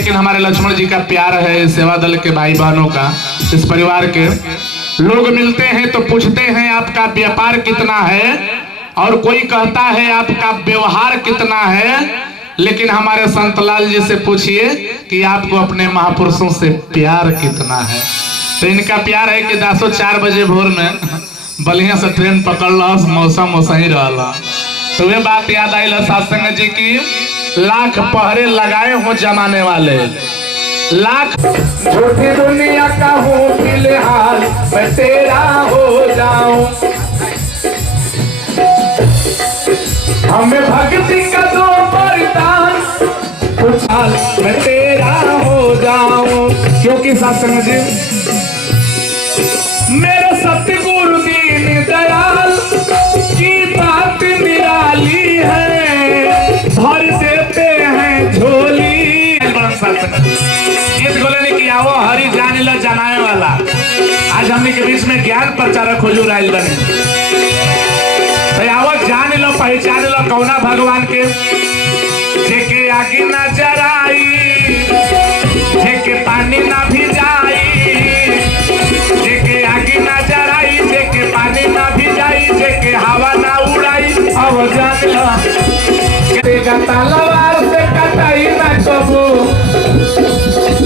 लेकिन हमारे लक्ष्मण जी का प्यार है, सेवा दल के भाई बहनों का, इस परिवार के लोग मिलते हैं तो पूछते हैं आपका व्यापार कितना है, और कोई कहता है आपका व्यवहार कितना है। लेकिन हमारे संतलाल जी से पूछिए कि आपको अपने महापुरुषों से प्यार कितना है। तो इनका प्यार है कि 4 बजे भोर में बलिया से ट्रेन पकड़ लो, मौसम वैसा ही रहा। तो वे बात याद आई सत्संग जी की, लाख पहरे लगाए हो जमाने वाले, लाख झूठी दुनिया का हूँ फिलहाल मैं तेरा हो जाऊं, हमें भक्ति का दो वरदान खुशहाल मैं तेरा हो जाऊं। क्योंकि सत्संग जी मेरे सतगुरु दीन दयाल की बात निराली है, भर देते हैं झोली। गीत गोले ने किया वो हरि जान लो जनाए वाला। आज हमने के बीच में ज्ञान प्रचारक हुजूर आइल बने, तो आवो जान लो पहचान लो कौना भगवान के, जेके आगे ना जराई, जेके पानी ना भिजाई, जेके आगे ना जराई, जेके पानी ना भिजाई, जेके हवा ना उड़ाई। अब जान लो तेगा तलवार से कटाई ना कबू,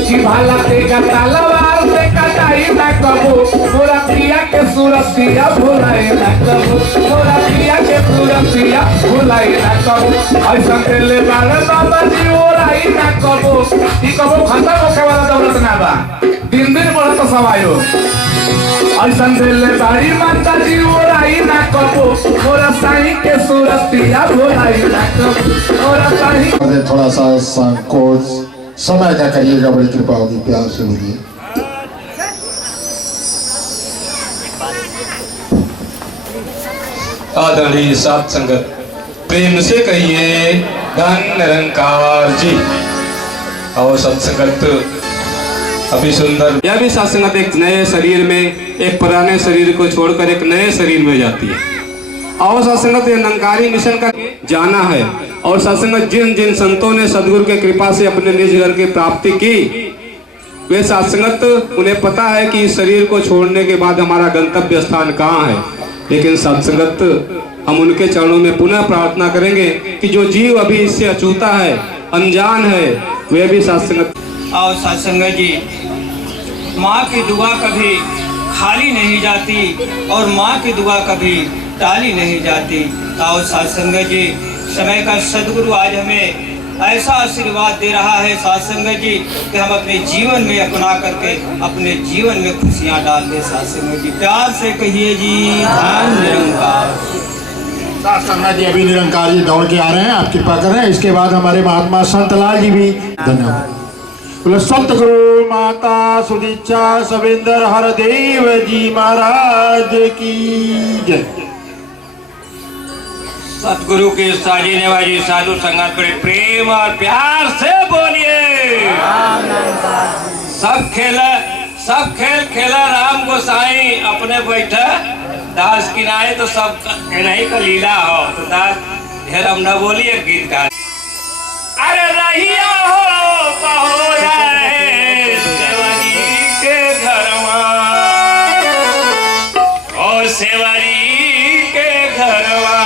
कि भाला तेगा तलवार से कटाई ना कबू, मोरा पिया के सूरतिया भुलाई ना कबू, मोरा पिया के सूरतिया भुलाई ना कबू। ऐसा तेले बारे बाबा जी ओराई ना कबू, ई कबू खत्म होके वाला दौलत ना बा, दिन दिन बढ़त तो सवायो। ऐसा तेले बारी माता जी ओराई ना कबू, मोरा साईं के सूरतिया भुलाई ना कबू, मोरा साईं। थोड़ा सा संकोच समय का करिएगा, बड़ी कृपा होगी, प्यार से बोलिए। आदरणीय साथ संगत प्रेम से कहिए धन निरंकार जी। और सत्संगत अभी सुंदर, यह भी सत्संगत एक नए शरीर में, एक पुराने शरीर को छोड़कर एक नए शरीर में जाती है। और सत्संगत निरंकारी मिशन का जाना है। और सत्संगत जिन जिन संतों ने सदगुरु के कृपा से अपने निज घर की प्राप्ति की, वे सत्संगत उन्हें पता है कि इस शरीर को छोड़ने के बाद हमारा गंतव्य स्थान कहाँ है। लेकिन सत्संगत हम उनके चरणों में पुनः प्रार्थना करेंगे कि जो जीव अभी इससे अछूता है, अनजान है, वे भी सत्संगत। और सत्संगत जी, माँ की दुआ कभी खाली नहीं जाती और माँ की दुआ कभी टाली नहीं जाती। और सत्संगत जी, समय का सदगुरु आज हमें ऐसा आशीर्वाद दे रहा है सत्संगत जी कि हम अपने जीवन में अपना करके अपने जीवन में खुशियाँ डाल दे। सत्संगत जी प्यार से कहिए जी धन निरंकार। सत्संगत जी अभी निरंकार जी दौड़ के आ रहे हैं, आप कृपा कर रहे हैं। इसके बाद हमारे महात्मा संतलाल जी भी। धन्यवाद। सतगुरु माता सुदीक्षा सविंदर हरदेव जी महाराज की जय। सतगुरु की साजी नेवाजी साधु संगत बड़े प्रेम और प्यार से बोलिए। सब खेल खेला राम गोसाई, अपने बैठा दास किनारे तो सब नहीं का लीला हो। तो दास ढेर हम न बोलिए, गीत गा। अरे रहिया हो पहोरा सेवरी के घर और सेवरी के घरवा,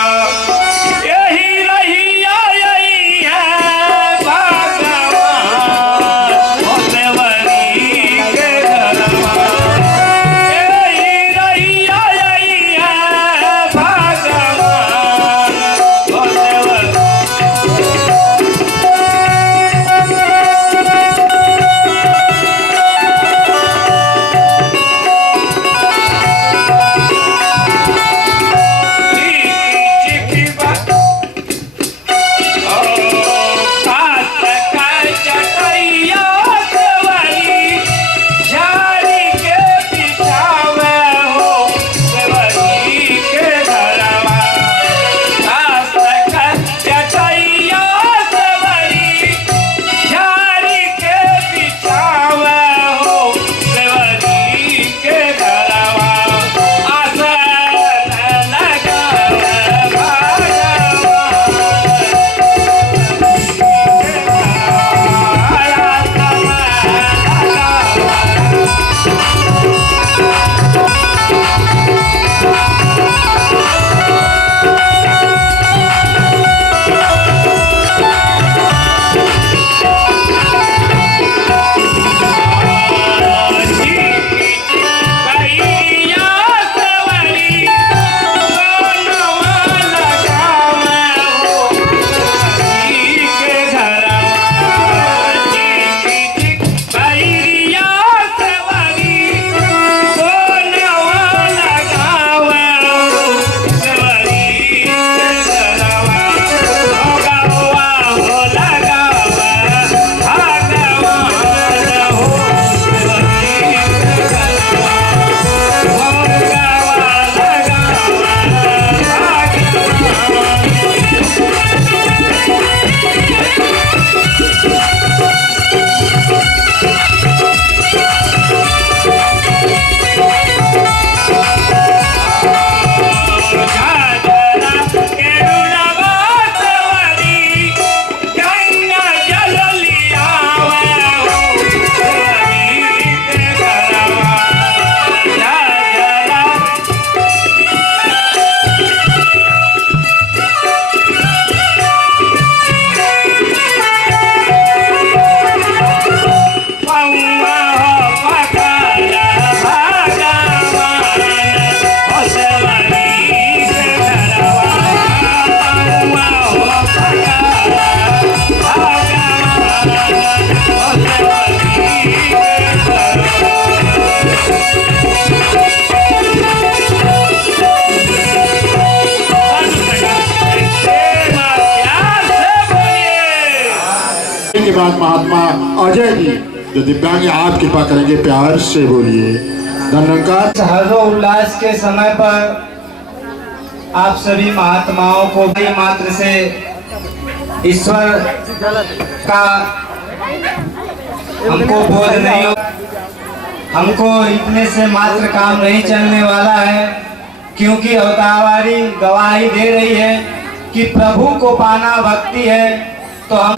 बाद महात्मा अजय जी जो दिव्यांग हैं, आप कृपा करेंगे, प्यार से बोलिए धन्यवाद। हर्षोल्लास के समय पर आप सभी महात्माओं को भी मात्र से ईश्वर का हमको बोध नहीं हो, हमको इतने से मात्र काम नहीं चलने वाला है, क्योंकि अवतारवाणी गवाही दे रही है कि प्रभु को पाना भक्ति है। तो हम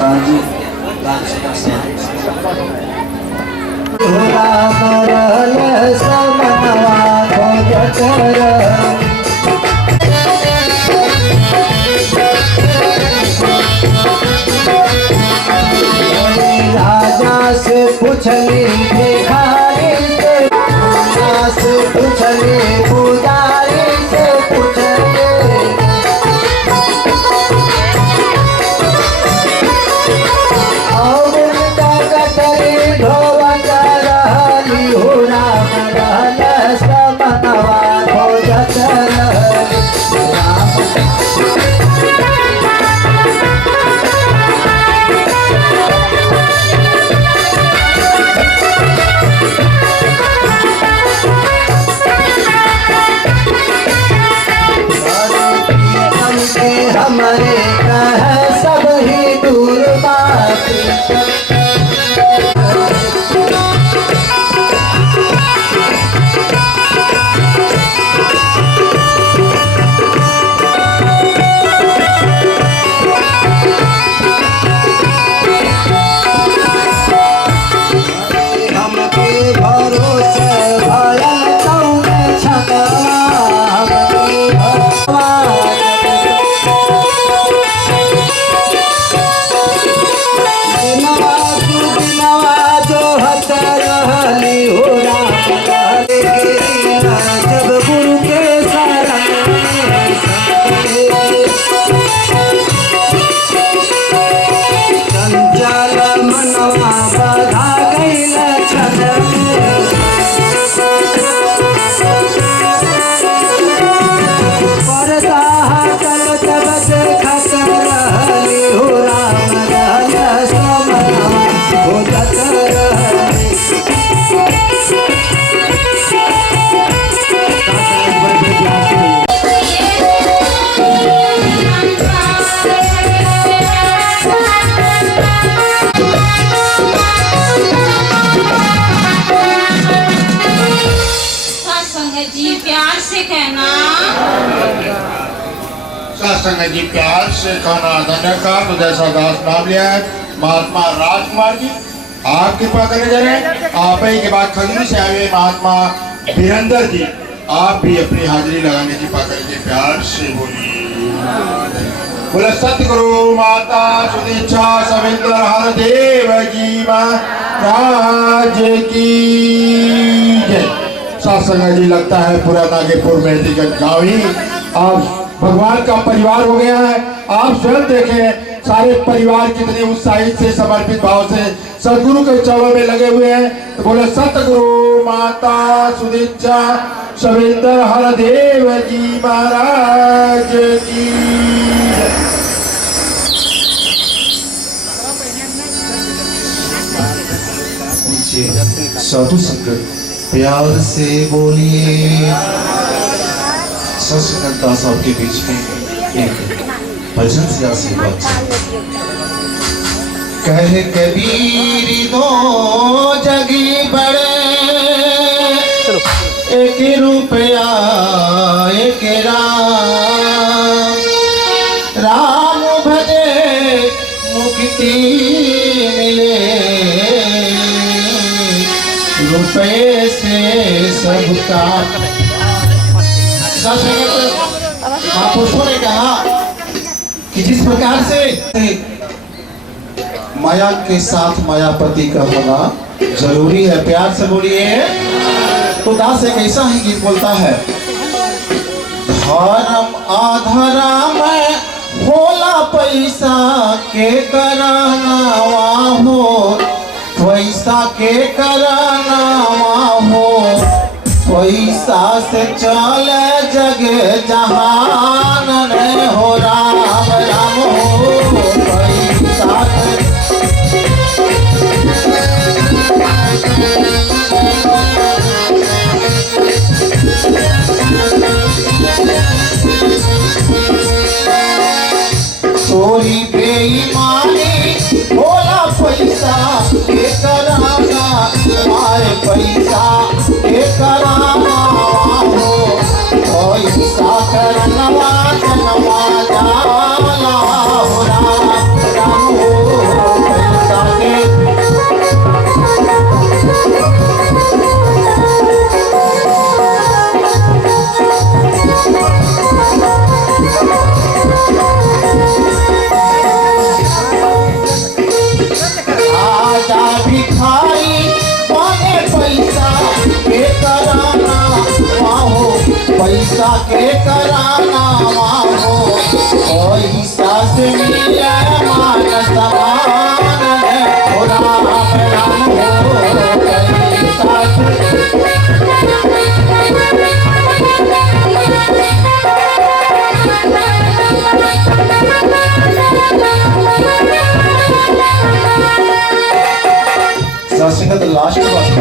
राजा से पूछले भिखारी से पूछले पुजारी से पूछले और उनका कतरी ढोवत रहली हो राम रहल समनवा खोजत रहली हमारे कह सब ही दूर बात हमके भरोसे भयल कौन छकवा हमके भगवान जो हत रहली हो राम जब गुरु के शरण चंचल मनवा बधा गईल छन परदा कल तब देखत रहली हो राम रहल समनवा खोजत रहली संगत जी प्यार से कहना, सत्संग जी प्यार से खाना धन्यकार। तो जैसा दास नाम लिया है महात्मा राजकुमार जी, आप कृपा करने जा रहे हैं। आप ही के बाद खजूरी से आए हुए महात्मा वीरेंद्र जी, आप भी अपनी हाजिरी लगाने की कृपा करके प्यार से बोलिए। बोले सतगुरु माता सुदीक्षा सविंदर हर देव जी महाराज की जय। सत्संग जी लगता है पूरा नागेपुर मेहदीगंज गाँव ही आप भगवान का परिवार हो गया है। आप स्वयं देखें सारे परिवार कितने उत्साहित से समर्पित भाव से सदगुरु के चरणों में लगे हुए हैं। तो बोले सतगुरु माता सुदीक्षा सविंदर हर देव जी महाराज की साधु संगत प्यार से बोलिए। सत्संग दास आपके बीच में एक भजन से आशीर्वाद। कह कबीर दो जगी बड़े, एक रुपया एक राम, राम भजे मुक्ति मिले, रुपये से सबका। महापुरुषों ने कहा कि जिस प्रकार से माया के साथ मायापति का होना जरूरी है, प्यार से बोलिए। तो दास एक ऐसा ही गीत बोलता है, धर्म अधर्म होला पैसा के कराना हो, पैसा के कराना हो, पैसा से चले जग जहान रे हो राम राम हो, पैसा से के कराना हो कोई सास मिले मान समान है ओ राम राम हो कोई सास सत्संग लास्ट बात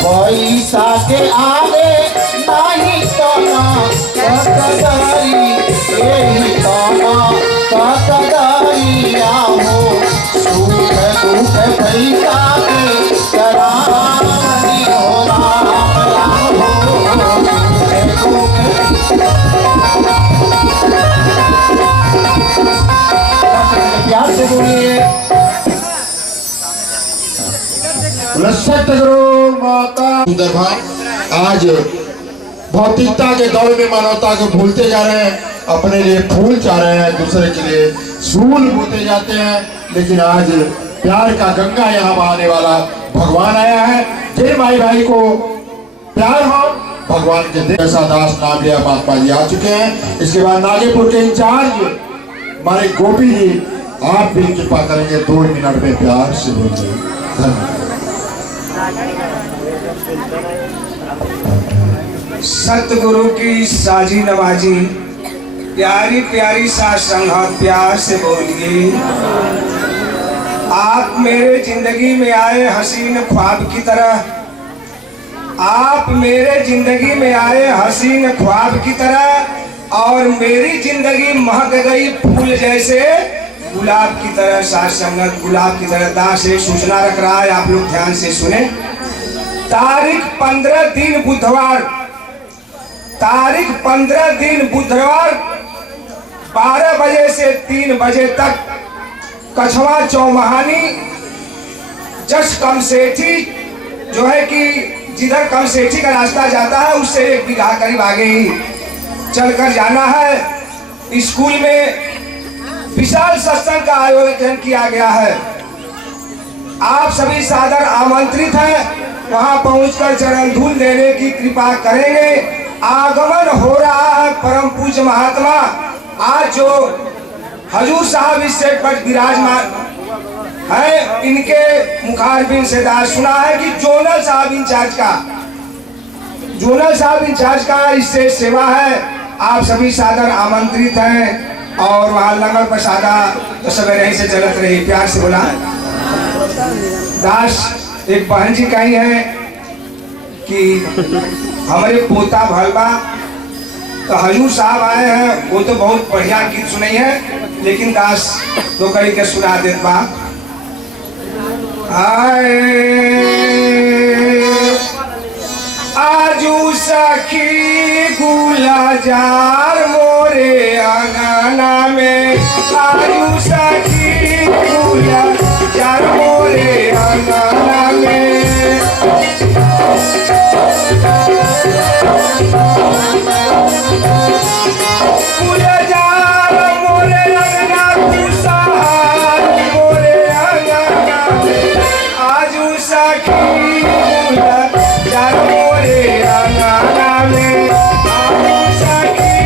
पैसा के आगे नहीं तना कतदारी यही तना कतदारिया हो सुख दुख पैसा के करानी हो राम राम हो सुख दुख प्यार से बोलिए सतगुरु माता। सुंदर भाव आज भौतिकता के दौर में मानवता को भूलते जा रहे हैं, अपने लिए फूल चाह रहे हैं, दूसरे के लिए सूल बोते जाते हैं, लेकिन आज प्यार का गंगा यहाँ बहाने वाला भगवान आया है। जे भाई भाई को प्यार हो भगवान के दे। ऐसा दास नाम लिया महात्मा जी आ चुके हैं। इसके बाद नागेपुर के इंचार्ज हमारे गोपी जी आप भी कृपा करेंगे 2 मिनट में प्यार से बोलिए। धन्यवाद। सतगुरु की साजी नवाजी प्यारी प्यारी साथ संगत प्यार से बोलिए। आप मेरे जिंदगी में आए हसीन ख्वाब की तरह, आप मेरे जिंदगी में आए हसीन ख्वाब की तरह, और मेरी जिंदगी महक गई फूल जैसे गुलाब की तरह। साथ संगत गुलाब की तरह। दास एक सूचना रख रहा है, आप लोग ध्यान से सुने। तारीख 15 दिन बुधवार, तारीख 15 दिन बुधवार 12 बजे से 3 बजे तक कछवा चौमहानी जस कमसेठी जो है कि जिधर कमसेठी का रास्ता जाता है उससे 1 बीघा करीब आगे ही चलकर जाना है। स्कूल में विशाल सत्संग का आयोजन किया गया है। आप सभी सादर आमंत्रित हैं। वहां पहुंचकर चरण धूल देने की कृपा करेंगे। आगमन हो रहा है परम पूज्य महात्मा। आज जो हजूर साहब इस सेट पर विराजमान है, इनके मुखारबिन से दास सुना है कि जोनल साहब इंचार्ज का इससे सेवा है। आप सभी सादर आमंत्रित हैं। और वहाँ लंगर प्रसादा तो सवेरे से चलत रही। प्यार से बोला दास। एक बहन जी कही है कि हमारे पोता भलबा तो हजूर साहब आए हैं, वो तो बहुत बढ़िया गीत सुनाई है, लेकिन दास तो कड़ी के सुना देत बा। आजू सखी गुलाजार मोरे अंगना में, आजू सखी गुलाजार मोरे अंगना में। गुलाजार मोरे अंगना खुशहाल मोरे अंगना में, आजू सखी गुलाजार मोरे अंगना में, आजू सखी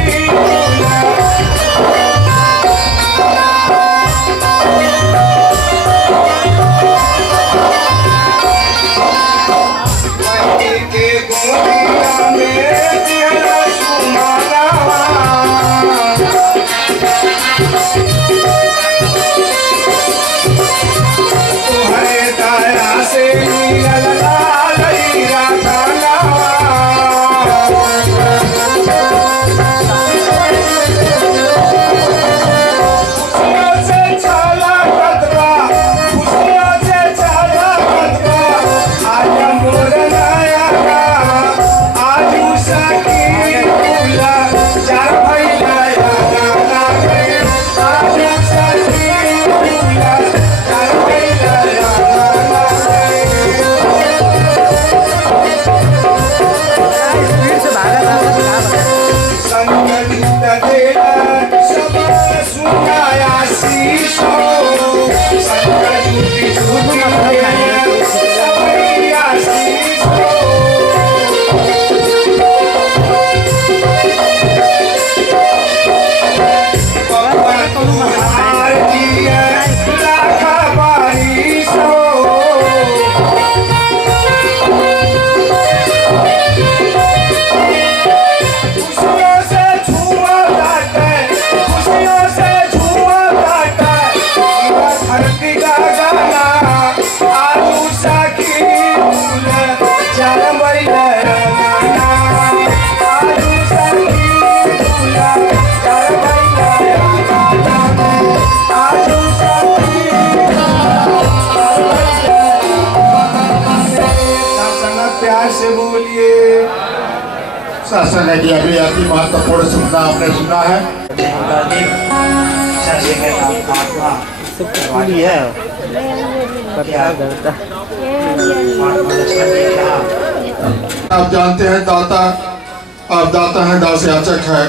सत्संग है कि अभी आपकी महत्वपूर्ण सूचना आपने सुना है। आप जानते हैं दाता, आप दाता हैं, दास याचक है,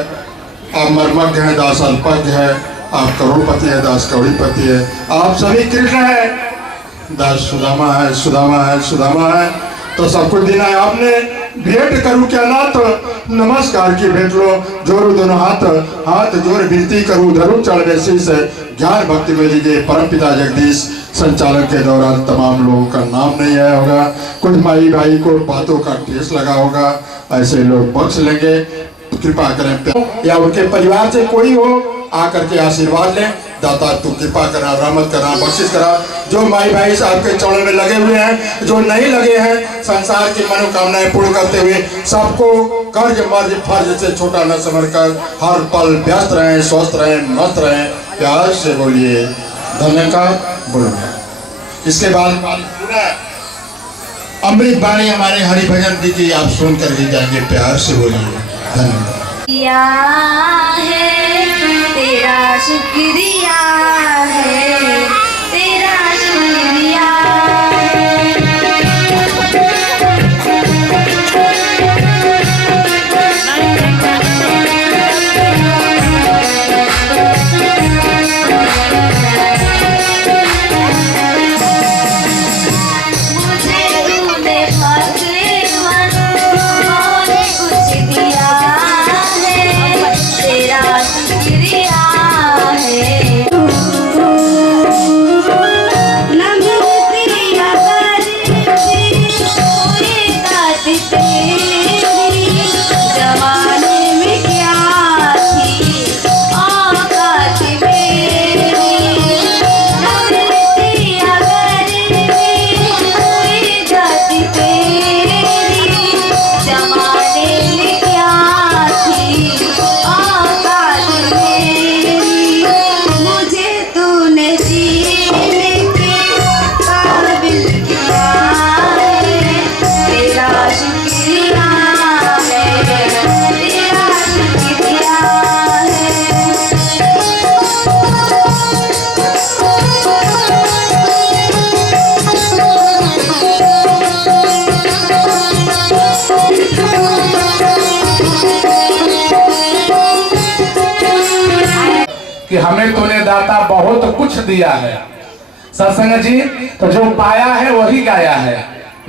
आप मर्मज्ञ हैं, दास अल्पज्ञ है, आप करोड़पति है, दास कौड़ीपति है, आप सभी कृष्ण है, दास सुदामा है, सुदामा है, सुदामा है। तो सब कुछ देना है आपने। भेंट करूं क्या नाथ, नमस्कार की भेंट लो, जोड़ो दोनों हाथ, हाथ जोड़ विनती करूं, धरूं चढ़ शीश, ज्ञान भक्ति में लीजिए परम पिता जगदीश। संचालन के दौरान तमाम लोगों का नाम नहीं आया होगा, कुछ माई भाई को बातों का ठेस लगा होगा, ऐसे लोग बख्श लेंगे, कृपा करें। या उनके परिवार से कोई हो आकर के आशीर्वाद लें। दाता तू कृपा करा, रहमत करा, बख्शिश करा। जो माई भाई आपके चौड़े में लगे हुए हैं, जो नहीं लगे हैं, संसार की मनोकामनाएं पूर्ण करते हुए सबको कर्ज मर्ज फर्ज से छोटा न समझकर हर पल व्यस्त रहें, स्वस्थ रहें, मस्त रहें। प्यार से बोलिए धन्यवाद। बोलो इसके बाद अमृत बाणी हमारे हरिभजन जी की आप सुन कर भी जाएंगे। प्यार से बोलिए धन्यवाद। किया है तेरा शुक्रिया है, तेरा शुक्रिया। कि हमें तूने दाता बहुत कुछ दिया है। सत्संग जी तो जो पाया है वही गाया है।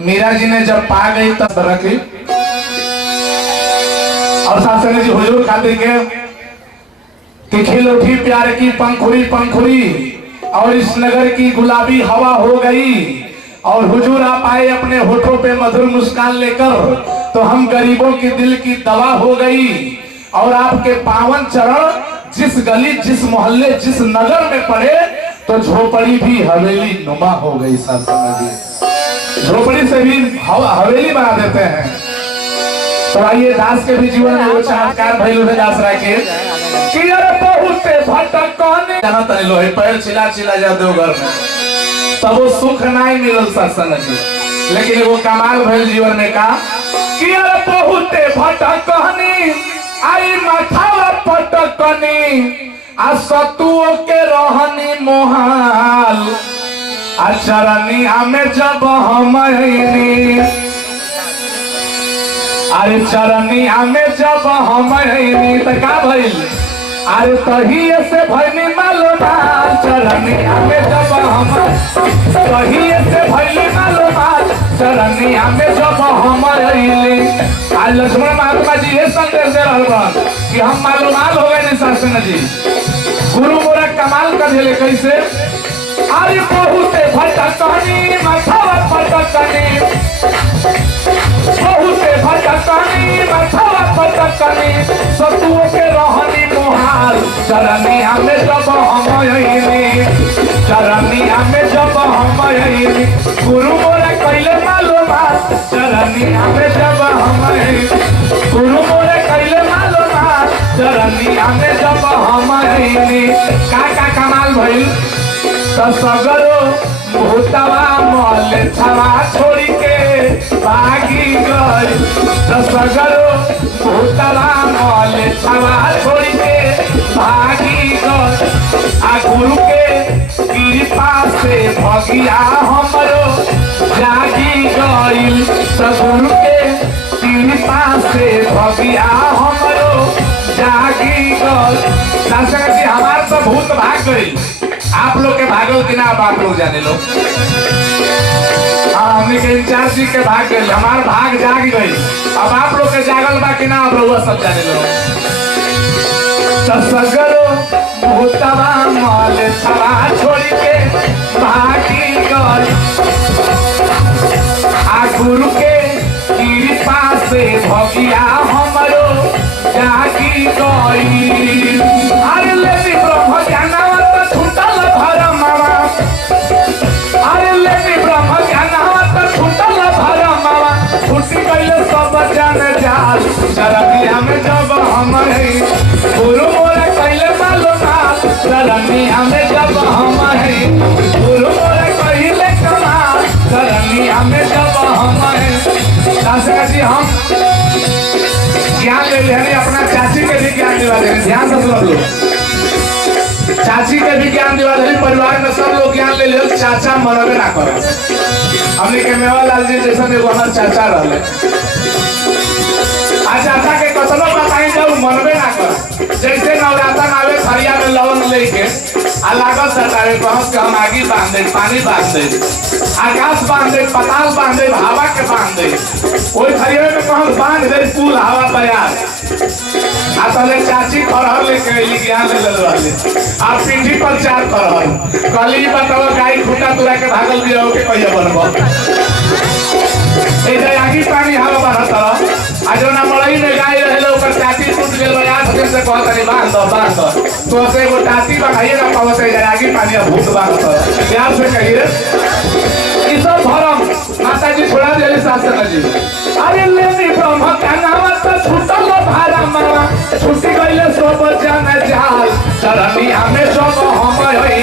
मीरा जी ने जब पा गई तब रखी, और सत्संग जी हुजूर खातिर के कि खिल उठी प्यार की पंखुरी पंखुरी, और इस नगर की गुलाबी हवा हो गई, और हुजूर आप आए अपने होठों पे मधुर मुस्कान लेकर, तो हम गरीबों की दिल की दवा हो गई। और आपके पावन चरण जिस गली, जिस मोहल्ले, जिस नगर में पड़े, तो झोपड़ी भी हवेली नुमा हो गई। सत्संग जी झोपड़ी से भी हवेली बना देते हैं। तो आइए दास के भी जीवन में वो चमत्कार भइल है। दास राय के कि अरे बहुत भटकने जाना तनी लोहे पैर चिला चिला जा दो घर में, तब वो सुख नहीं मिलल। सत्संग जी लेकिन वो कमाल भइल जीवन में का कि अरे बहुत भटकनी आई माथावा पटकनी, आ सतुओ के रहनी मोहाल, आ चरनी हमें जब हम अरे चरनी हमें जब हम तो का भइल, अरे तहिए से भइनी मालूमात, चरनी हमें जब हम तहिए से भइनी मालूमात, चरनी हमें जब हम आज लक्ष्मण महात्मा जी ये संदेश दे रहा बा कि हम मालूमात हो गए निशासन जी। गुरु मोरा कमाल कर दिले कैसे, अरे बहुत भटकनी माथावा पटकनी, बहुत भटकनी माथावा पटकनी, सतुओं के रहनी मोहाल, चरनी हमें जब हम चरनी हमें जब हम गुरु मोरा कैले मालूमात, चरनी हमें जब हम गुरु मोरा कैले मालूमात, चरनी हमें जब हम का कमाल भइल। तो सगरो भूतवा मल छवा छोड़ी के भागी गई तो सगरो भूतवा मल छवा छोड़ के भागी गई आ गुरु के कृपा से भगिया हमरो जागी गई तो गुरु के कृपा से भगिया हमरो जागी गई। दर्शक जी हमारे तो भूत भाग गई, आप लोग के भागल कि ना? अब आप लोग जाने लो। हाँ, हमने के इंचार्ज जी के भाग गई, हमार भाग जाग गई। अब आप लोग के जागल बा कि ना? अब लोग सब जाने लो। सगरो भूतवा मल छवा छोड़ के भागी गई आ गुरु के कृपा से भगिया हमरो जागी गई। अरे लेनी ब्रह्म ज्ञानवत छूटल भरमवा, अरे लेनी ब्रह्म ज्ञानवत छूटल भरमवा, छूटी गइल सब जन जाल शरणिया में जब हम है गुरु मोरे कइले मालूमाल शरणिया में जब हम है गुरु मोरे कइले कमाल शरणिया में जब हम है। दासका जी हम ज्ञान ले लेने अपना चाची के भी ज्ञान दिवा देने, ध्यान से सुन लो। चाची के भी ज्ञान दिवा देने, परिवार में सब लोग ज्ञान ले लो। चाचा मरबे ना करो। हमने के मेवालाल जी जैसा एगो हमार चाचा रहले, आ चाचा के कतनो बताई जब मनबे ना कर। जैसे नवरात्र आवे खरिया में लवन लेके आ लागल सटावे कहत के हम आगी बांध दे, पानी बांध दे, आकाश बांध दे, पताल बांध दे, हवा के बांध दे। ओई खरिया में कहत बांध दे पुल हवा तैयार। आ तले चाची खरहर लेके अइली ज्ञान ले रहले, आ पीठी पर चार खरहर कहली बताओ गाय खूंटा तुरा के भागल भी रहो के कहिया बनबो। ए जे आगी पानी हवा बांधत आ जो ना मड़ई में गाय रहले ओकर टाटी टूट गेल बा, आज से कहत रे बांध दो तो से वो टाटी बनाइए ना पावत है आगी पानी भूत बांधत प्यार से कहिए ई सब भरम माता जी छोड़ा देले शास्त्र जी। अरे लेनी ब्रह्म ज्ञानवत छूटल भरमवा, छूटी गइले सब जन जाल शरणिया में जब हम है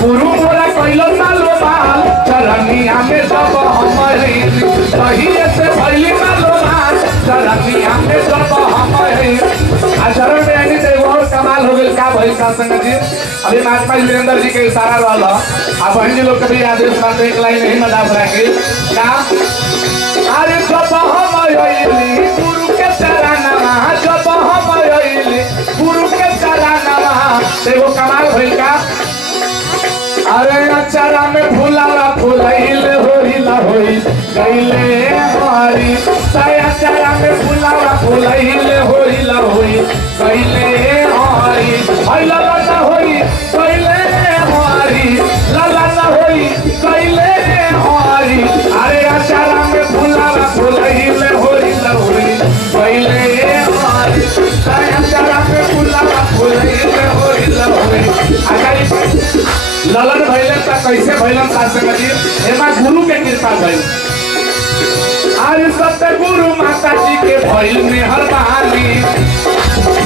गुरु मोरा कइलो मालो बाल शरणिया में जब हम है सही से भइली मालो बाल शरणिया में जब हम है। आचरण में आनी तो और कमाल हो गई का भाई सत्संग जी। अभी महात्मा वीरेंद्र जी के इशारा रहल आ बहन जी लोग कभी आदेश बात एक लाइन नहीं मदास राखी का। अरे जब हम आइली गुरु के चरणवा, जब हम आइली गुरु के चरणवा एगो कमाल भइल का। अरे अचारा में फूलावा फूलैल होइला होई गइले हरी अचारा में फूलावा फूलैल होइला होई गइले हरी हइला ना होई गइले हरी लाला ना होई गइले हरी। अरे अचारा में फूलावा फूलैल होइला होई गइले हरी अचारा में फूलावा फूलैल होइला होई। ललन भैलन का कैसे भैलन शास्त्र जी एमा गुरु के कृपा भइल। आज सत्य गुरु माता जी के भइल मेहरबानी,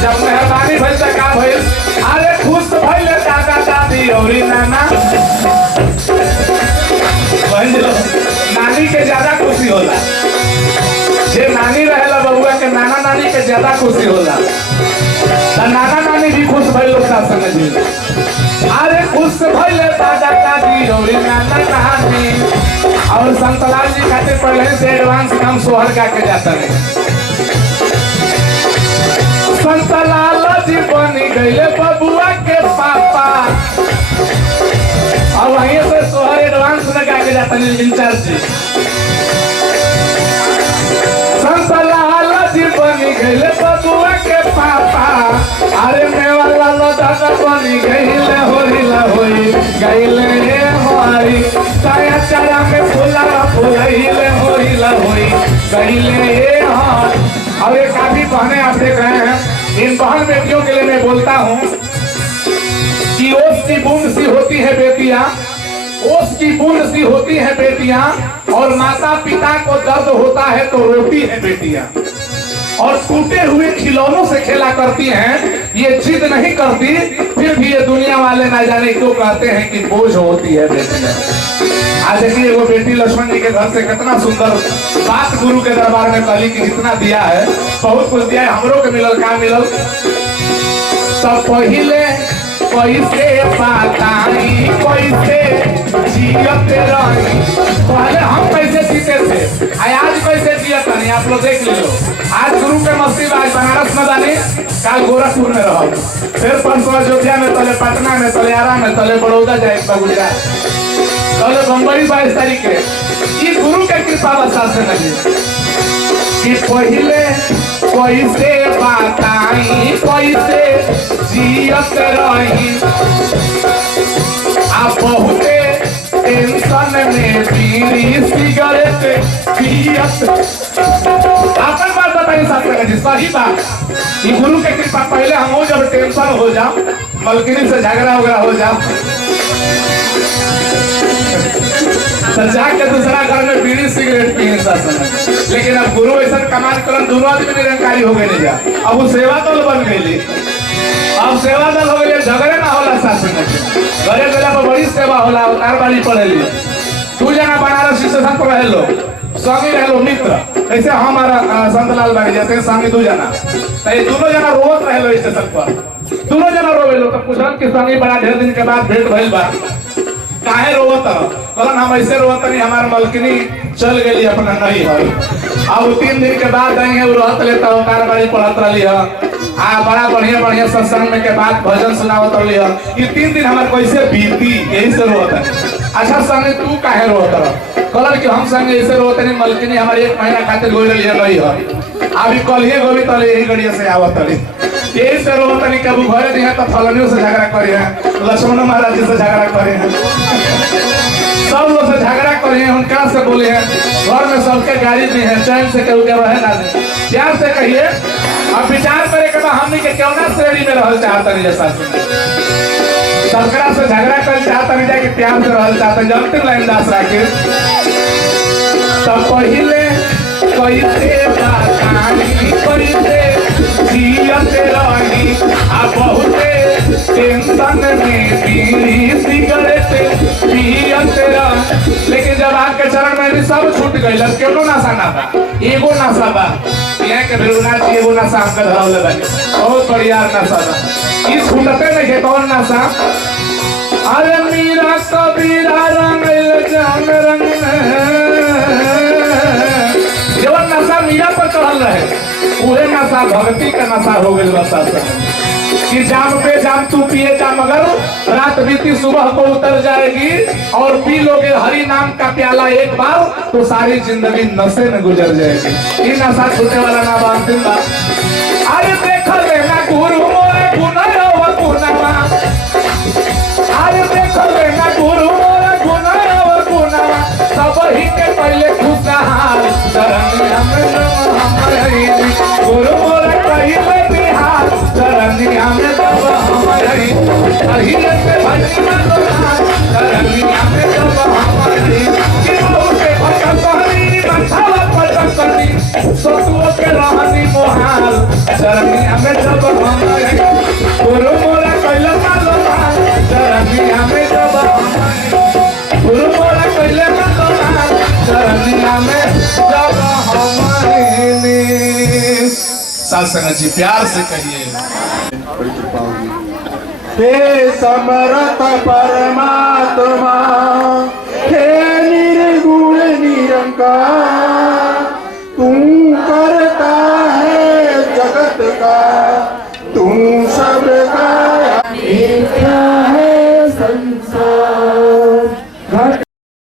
जब मेहरबानी भइल त का भइल। अरे खुश भइल दादा दादी और नाना नानी के ज्यादा खुशी होला, जे नानी रहेला बबुआ के नाना नानी के ज्यादा खुशी होला त नाना नानी भी खुश भइल शास्त्र जी। अरे खुश भइले दादा दादी और नाना नानी और संतलाल जी खाते पहले से एडवांस काम सोहर का के जाता है। संतलाल जी बन गए बबुआ के पापा और वहीं से सोहर एडवांस लगा के जाता है इंचार्ज जी। संतलाल जी बन गए बबुआ के पापा, अरे मेवाला दादा बन गइले होइला होई गइले हरी अचारा में फूलावा फूलैले होइला होई गइले हरी। और ये काफी बहने आप देख रहे हैं, इन बहन बेटियों के लिए मैं बोलता हूँ कि ओस की बूंद सी होती है बेटियां, ओस की बूंद सी होती है बेटियां और माता पिता को दर्द होता है तो रोती है बेटियां और टूटे हुए खिलौनों से खेला करती हैं। ये जिद नहीं करती, फिर भी ये दुनिया वाले ना जाने क्यों कहते हैं कि बोझ होती है बेटियां। आज देखिए वो बेटी लक्ष्मण जी के घर से कितना सुंदर बात गुरु के दरबार में कली की जितना दिया है, बहुत कुछ दिया है। हमरो के मिलल का मिलल सब पहिले कैसे बताई कैसे जियत रही, पहले हम कैसे जीते थे आज कैसे जियत नहीं, आप लोग देख लीजिए। आज गुरु के मस्ती आज बनारस में बानी, कल गोरखपुर में रहो, फिर परसों अयोध्या में, तले पटना में, तले आरा में, तले बड़ौदा जाए गुजरात, तले बम्बई 22 तारीख के। ये गुरु के कृपा बसा से नहीं कि पहिले कैसे बताई कैसे जियत रही, आप बहुते टेंशन में बीड़ी सिगरेट पियत। अपन बात बताइए साथ जी, सही बात। ये गुरु के कृपा, पहले हम जब टेंशन हो जाओ, मलकिनी से झगड़ा वगैरह हो जाओ, तो जाके दूसरा घर में बीड़ी सिगरेट पिए साथ। लेकिन अब गुरु ऐसा कमाल करन दोनों आदमी निरंकारी हो गए जा, अब वो सेवा दल बन गई, अब सेवा दल हो गई, झगड़े ना होला साथ में। घरे गला पर बड़ी सेवा होला, अवतार बाली पढ़ेली, तू जना बनारस स्टेशन पर रह लो, संगी रह लो मित्र, ऐसे हमारा संतलाल बाड़ी जैसे संगी 2 जना, तो ये दोनों जना रोवत रह लो स्टेशन पर, दोनों जना रोवे लो, तो पूछल कि संगी बड़ा ढेर दिन के बाद भेंट भइल बा, काहे रोवत रहो? कहलन हम ऐसे रोवत नहीं, हमार मलकिनी चल गई अपना नहीं है, अब 3 दिन के बाद आई है, वो रहत लेता अवतार बाड़ी पढ़त रही है, बड़ा बढ़िया बढ़िया सत्संग में के बाद भजन सुनावत रही है, ये 3 दिन हमारे कैसे बीती, यही से रोवत है। अच्छा संगे तू काहे रोवत रहो? कहलन कि हम संगे ऐसे रोवत नहीं, मलकिनी हमारे 1 महीना खातिर गोई रही है, अभी कल ही गोभी तले यही गड़िया से आवत रही, यही से रोवत नहीं, कभी घरे नहीं है तो फलनियों से झगड़ा करे हैं, लक्ष्मण महाराज जी से झगड़ा करे हैं, सब लोग से झगड़ा करे हैं, उनका से बोले हैं, घर में सबके गाड़ी दी है, चैन से केहू के रहे ना दे, प्यार से कहिए। अब विचार करे के बाद हमने के क्यों ना श्रेणी में रहल चाहता नहीं, जैसा सरकार से झगड़ा कर चाहता नहीं, जाके प्यार से रहल चाहता, जल्दी लाइन दास राखिए। तब पहले कैसे बताई कैसे जियत रही, आप बहुते टेंशन में बीड़ी सिगरेट पियत रही, लेकिन जब आपके चरण में भी सब छूट गई, क्यों नशा ना बा, एगो नशा बा, यहाँ के बेरुनाथ एगो नशा हमके धरौले बानी, बहुत बढ़िया नशा बा, ई छूटते नहीं है। कौन नशा? अरे मीरा कबीरा रंग जान रंग, जब नशा मीरा पर चढ़ल रहे, पूरे नशा भक्ति का नशा हो गई बसा कि जाम पे जाम तू पिए जा, मगर रात बीती सुबह को उतर जाएगी, और पी लोगे हरि नाम का प्याला एक बार तो सारी जिंदगी नशे में गुजर जाएगी। ये नशा छूटने वाला ना अंतिम बात। अरे देखो लेना गुरु मोरे गुनवा गुनवा, अरे देखो लेना गुरु मोरे गुनवा गुनवा, सब ही के पहले खुशहाल शरण में हमारे गुरु मोरे पहले बिहार शरणिया में तब हमारी, अहिया से भजना शरणिया में तब हमारी, के भजन कहनी मछावा भजन करनी, ससुओं के रहनी मोहाल शरणिया में तब हमारी, गुरु मोरा कैले मालो माल शरणिया में तब हमारी, गुरु मोरा कैले मालो माल शरणिया में तब हमारी। सासंग जी प्यार से कहिए। हे समर्थ परमात्मा, हे निर्गुण निरंकार,